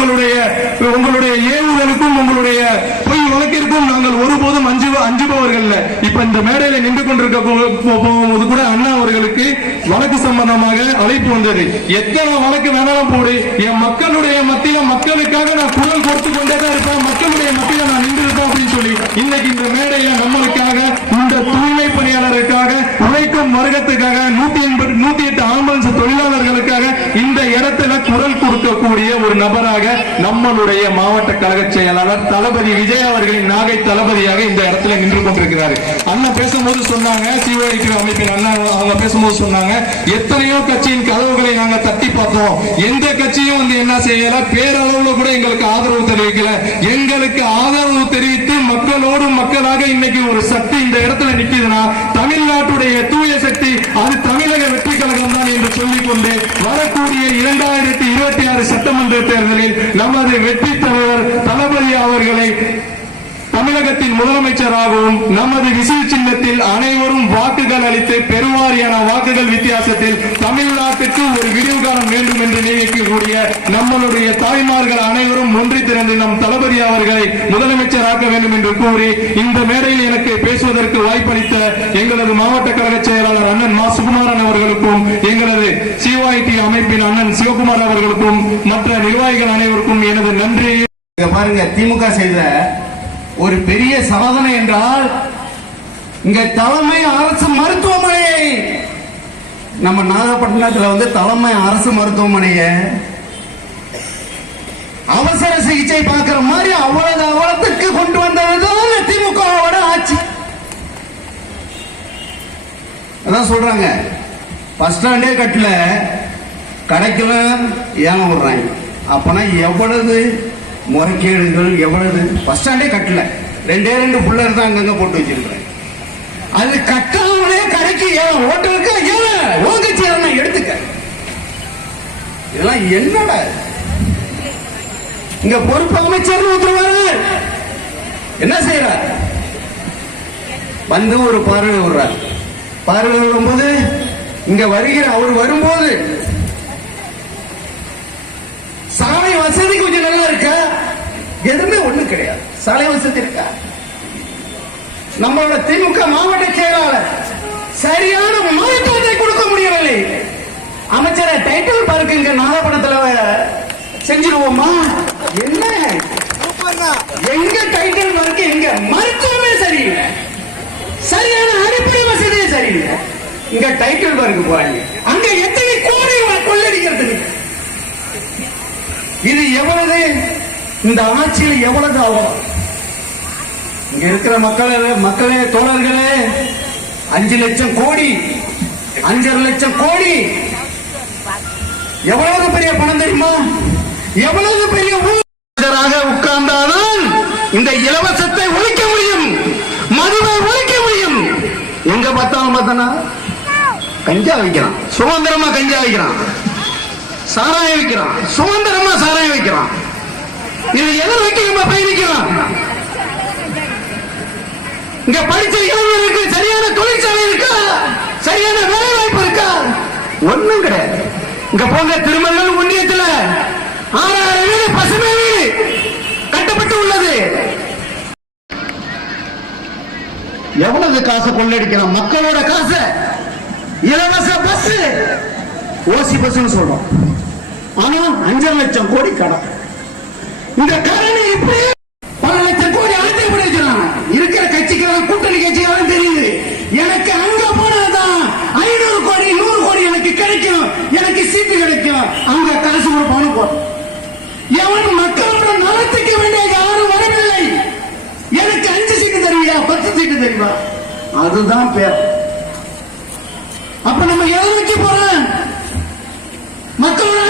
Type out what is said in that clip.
உங்களுடைய ஏவுதலுக்கும் உங்களுடைய பொய் வழக்கிற்கும் நாங்கள் ஒருபோதும் அஞ்சுபவர்கள். இப்ப இந்த மேடையில நின்று கொண்டிருக்க போகும்போது கூட அண்ணா அவர்களுக்கு வழக்கு சம்பந்தமாக அழைப்பு வந்தது. எத்தனை வழக்கு வேணாலும் போடு, என் மக்களுடைய மத்தியில மக்களுக்காக நான் குரல் கொடுத்து கொண்டேதான் இருப்பேன், மக்களுடைய மத்தியில நான் நின்று இருப்பேன் அப்படின்னு சொல்லி இன்னைக்கு இந்த மேடையில நம்மளுக்காக, இந்த தூய்மை பணியாளருக்காக, உழைக்கும் வர்க்கத்துக்காக, 108 ஆம்புலன்ஸ் தொழிலாளர்களுக்காக இந்த இடத்துல குரல் கொடுக்கக்கூடிய ஒரு நபராக நம்மளுடைய மாவட்ட கழக செயலாளர் தளபதி விஜய் அவர்களின் நாகை தளபதியாக இந்த இடத்துல நின்று கொண்டிருக்கிறார். அண்ணா பேசும்போது சொன்னாங்க, சிவஐடி அமைப்பின் அண்ணா அவங்க பேசும்போது சொன்னாங்க, எத்தனையோ கட்சியின் கதவுகளை நாங்க தட்டி பார்த்தோம், எந்த கட்சியும் வந்து என்ன செய்யல, பேரளவுல கூட எங்களுக்கு ஆதரவு தெரிவிக்கல. எங்களுக்கு ஆதரவு தெரிவித்து மக்களோடு மக்களாக இன்னைக்கு ஒரு சக்தி இந்த இடத்துல நிக்குதுன்னா தமிழ்நாட்டுடைய தூய சக்தி அது தமிழக வெற்றி கழகம் தான் என்று சொல்லிக்கொண்டு வரக்கூடிய 2026 சட்டமன்ற தேர்தலில் நமது வெற்றி தலைவர் தளபதி அவர்களை தமிழகத்தின் முதலமைச்சராகவும் நமது விசில் சின்னத்தில் அனைவரும் வாக்குகள் அளித்து பெருவாரியான வாக்குகள் வித்தியாசத்தில் தமிழ்நாட்டுக்கு ஒரு விடிவு காலம் வேண்டும் என்று நினைக்கக்கூடிய நம்மளுடைய தாய்மார்கள் அனைவரும் ஒன்றி திரண்டு நம் தளபதி அவர்களை முதலமைச்சராக்க வேண்டும் என்று கூறி இந்த மேடையில் எனக்கு பேசுவதற்கு வாய்ப்பளித்த எங்களது மாவட்ட கழக செயலாளர் அண்ணன் மா சுகுமாரன் அவர்களுக்கும், எங்களது சிஓஐடி அமைப்பின் அண்ணன் சிவகுமார் அவர்களுக்கும், மற்ற நிர்வாகிகள் அனைவருக்கும் எனது நன்றி. பாருங்க, திமுக செய்த ஒரு பெரிய சாதனை என்றால் இங்க தலைமை அரசு மருத்துவமனை, நம்ம நாகப்பட்டினத்தில் தலைமை அரசு மருத்துவமனைய அவசர சிகிச்சை பார்க்கிற மாதிரி அவ்வளவுக்கு கொண்டு வந்ததுதான் திமுகவோட ஆட்சி. அதான் சொல்றாங்க, பஸ் ஸ்டாண்டே கட்டல, கடைக்குள்ள ஏன் விடுறாங்க. அப்பனா எவ்வளவு முறைகேடுகள், எவ்வளவு. பஸ் ஸ்டாண்டே கட்டல, 2 புள்ளர் தான் அங்கங்க போட்டு வச்சிருக்கிறேன். அது கட்டாமலே கடைக்கு ஏன் ஹோட்டலுக்கு ஏன் ஓங்கச்சி எடுத்துக்க. இதெல்லாம் என்னடா? இங்க பொறுப்பு அமைச்சர் ஒருத்தர் என்ன செய்யறார், வந்து ஒரு பார்வை விடுறார். பார்வை விடும்போது இங்க வருகிற அவர் வரும்போது சாலை வசதி கொஞ்சம் நல்லா இருக்கா? எதுவுமே ஒண்ணு கிடையாது. சாலை வசதி இருக்கா? நம்மளோட திமுக மாவட்ட செயலாளர் சரியான மருத்துவத்தை கொடுக்க முடியவில்லை. அமைச்சரை டைட்டில் பார்க்க இங்க நாகப்பட்டினத்துல செஞ்சிருவோமா? என்ன எங்க டைட்டில் பார்க்க, எங்க மருத்துவமே சரியில்லை, சரியான அடிப்படை வசதியே சரியில்லை. இங்க டைட்டில் பார்க்க போறாங்க, அங்க எத்தனை கோடி கொள்ளடிக்கிறது. இது எவ்வளவு, இந்த ஆட்சியில் எவ்வளவு ஆகும்? இங்க இருக்கிற மக்களே தோழர்களே, 5 லட்சம் கோடி, 5.5 லட்சம் கோடி எவ்வளவு பெரிய பணம் தெரியுமா? எவ்வளவு பெரிய ஊழலாக உட்கார்ந்தாலும் இந்த இலவசத்தை ஒழிக்க முடியும், மதுவை ஒழிக்க முடியும். எங்க பார்த்தாலும் பார்த்தனா கஞ்சா வைக்கிறான், சுதந்திரமா கஞ்சா வைக்கிறான், சாராயம் வைக்கிறான், சுதந்திரமா சாராயம் வைக்கிறான். இது எதை வைக்க பயணிக்கலாம்? இங்க படிச்ச இளைஞர் இருக்கு, சரியான தொழிற்சாலை இருக்கா? சரியான வேலை வாய்ப்பு இருக்கா? ஒண்ணும் கிடையாது. இங்க போங்க, திருமங்கல் ஒன்றியத்தில் 6000 வீடு பசுமை வீடு கட்டப்பட்டு உள்ளது. எவ்வளவு காசை கொள்ளடிக்கிறான், மக்களோட காசை. இலவச பஸ், ஓசி பஸ் சொல்றோம், ஆனா 5.5 லட்சம் கோடி கடன். இந்த கடனை இப்படி பல லட்சம் கோடி ஆட்சி பண்ணிருக்கிறாங்க. இருக்கிற கட்சிக்கான கூட்டணி கட்சிக்கான தெரியுது, எனக்கு அங்க போனாதான் 500 கோடி 100 கோடி எனக்கு கிடைக்கும், எனக்கு சீட்டு கிடைக்கும், அங்க காசு கொடுப்பான்னு போறோம். எவன் மக்களோட நலத்துக்கு வேண்டிய யாரும் வரவில்லை. எனக்கு 5 சீட்டு தருவியா, 10 சீட்டு தருவா, அதுதான் பேர். அப்ப நம்ம எதை நோக்கி போறோம்? மக்களோட